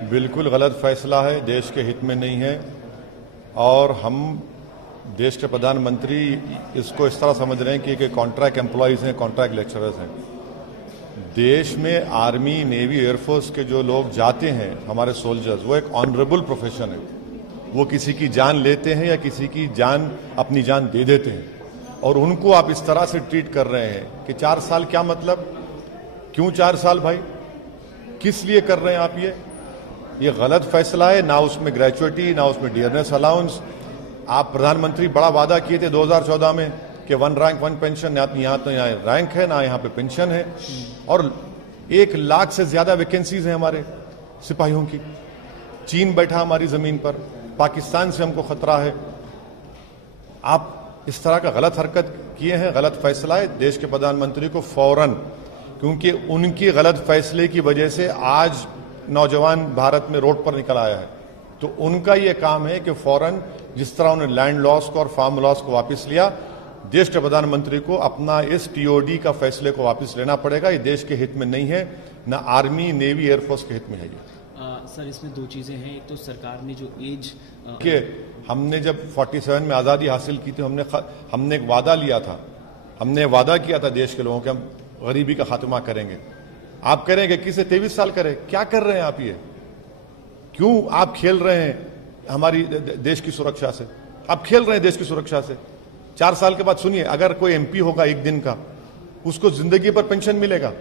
बिल्कुल गलत फैसला है, देश के हित में नहीं है। और हम देश के प्रधानमंत्री इसको इस तरह समझ रहे हैं कि कॉन्ट्रैक्ट एम्प्लॉयज़ हैं, कॉन्ट्रैक्ट लेक्चरर्स हैं। देश में आर्मी, नेवी, एयरफोर्स के जो लोग जाते हैं, हमारे सोल्जर्स, वो एक ऑनरेबल प्रोफेशन है। वो किसी की जान लेते हैं या किसी की जान, अपनी जान दे देते हैं, और उनको आप इस तरह से ट्रीट कर रहे हैं कि 4 साल क्या मतलब? क्यों 4 साल भाई? किस लिए कर रहे हैं आप ये गलत फैसला है। ना उसमें ग्रेचुइटी, ना उसमें डियरनेस अलाउंस। आप प्रधानमंत्री बड़ा वादा किए थे 2014 में कि 1 रैंक 1 पेंशन, यहाँ तो यहाँ रैंक है ना यहाँ पे पेंशन है, और 1 लाख से ज्यादा वैकेंसीज हैं हमारे सिपाहियों की। चीन बैठा हमारी जमीन पर, पाकिस्तान से हमको खतरा है। आप इस तरह का गलत हरकत किए हैं, गलत फैसला है। देश के प्रधानमंत्री को फौरन, क्योंकि उनकी गलत फैसले की वजह से आज नौजवान भारत में रोड पर निकल आया है, तो उनका यह काम है कि फौरन, जिस तरह उन्होंने लैंड लॉस को और फार्म लॉस को वापस लिया, देश के प्रधानमंत्री को अपना इस टीओडी का फैसले को वापस लेना पड़ेगा। ये देश के हित में नहीं है, ना आर्मी, नेवी, एयरफोर्स के हित में है ये। सर, इसमें 2 चीजें हैं। एक तो सरकार ने जो एज कि हमने जब 47 में आज़ादी हासिल की थी, हमने एक वादा लिया था, हमने वादा किया था देश के लोगों के, हम गरीबी का खात्मा करेंगे। आप करेंगे, किसे 23 साल करें? क्या कर रहे हैं आप? ये क्यों आप खेल रहे हैं हमारी देश की सुरक्षा से? आप खेल रहे हैं देश की सुरक्षा से। 4 साल के बाद सुनिए, अगर कोई एमपी होगा 1 दिन का, उसको जिंदगी पर पेंशन मिलेगा,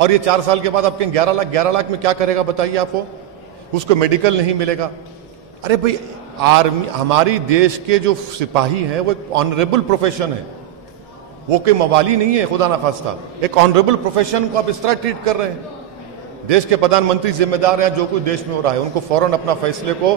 और ये 4 साल के बाद आपके 11 लाख में क्या करेगा बताइए आपको? उसको मेडिकल नहीं मिलेगा। अरे भाई, आर्मी, हमारी देश के जो सिपाही हैं वो एक ऑनरेबल प्रोफेशन है, वो कोई मवाली नहीं है, खुदा ना खास्ता। एक ऑनरेबल प्रोफेशन को आप इस तरह ट्रीट कर रहे हैं। देश के प्रधानमंत्री जिम्मेदार हैं जो कुछ देश में हो रहा है, उनको फौरन अपना फैसले को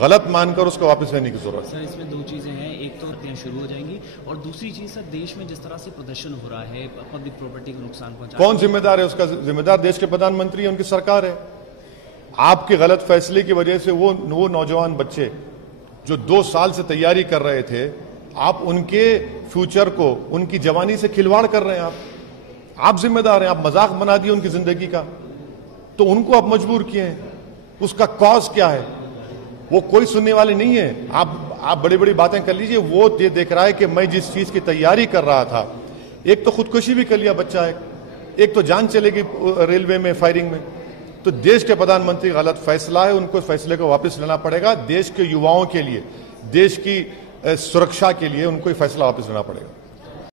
गलत मानकर उसको वापस लेने की जरूरत है। सर, इसमें 2 चीजें हैं। एक तो हत्याएं शुरू हो जाएंगी, और दूसरी चीज सर, देश में जिस तरह से प्रदर्शन हो रहा है, पब्लिक प्रॉपर्टी को नुकसान पहुंचा, कौन जिम्मेदार है? उसका जिम्मेदार देश के प्रधानमंत्री है, उनकी सरकार है। आपके गलत फैसले की वजह से वो नौजवान बच्चे जो 2 साल से तैयारी कर रहे थे, आप उनके फ्यूचर को, उनकी जवानी से खिलवाड़ कर रहे हैं। आप जिम्मेदार हैं। आप मजाक बना दिए उनकी जिंदगी का, तो उनको आप मजबूर किए हैं। उसका कॉज क्या है? वो कोई सुनने वाले नहीं है। आप बड़ी बड़ी बातें कर लीजिए, वो ये देख रहा है कि मैं जिस चीज की तैयारी कर रहा था, एक तो खुदकुशी भी कर लिया बच्चा, एक तो जान चलेगी रेलवे में फायरिंग में। तो देश के प्रधानमंत्री गलत फैसला है, उनको फैसले को वापस लेना पड़ेगा। देश के युवाओं के लिए, देश की सुरक्षा के लिए उनको ये फैसला वापस लेना पड़ेगा।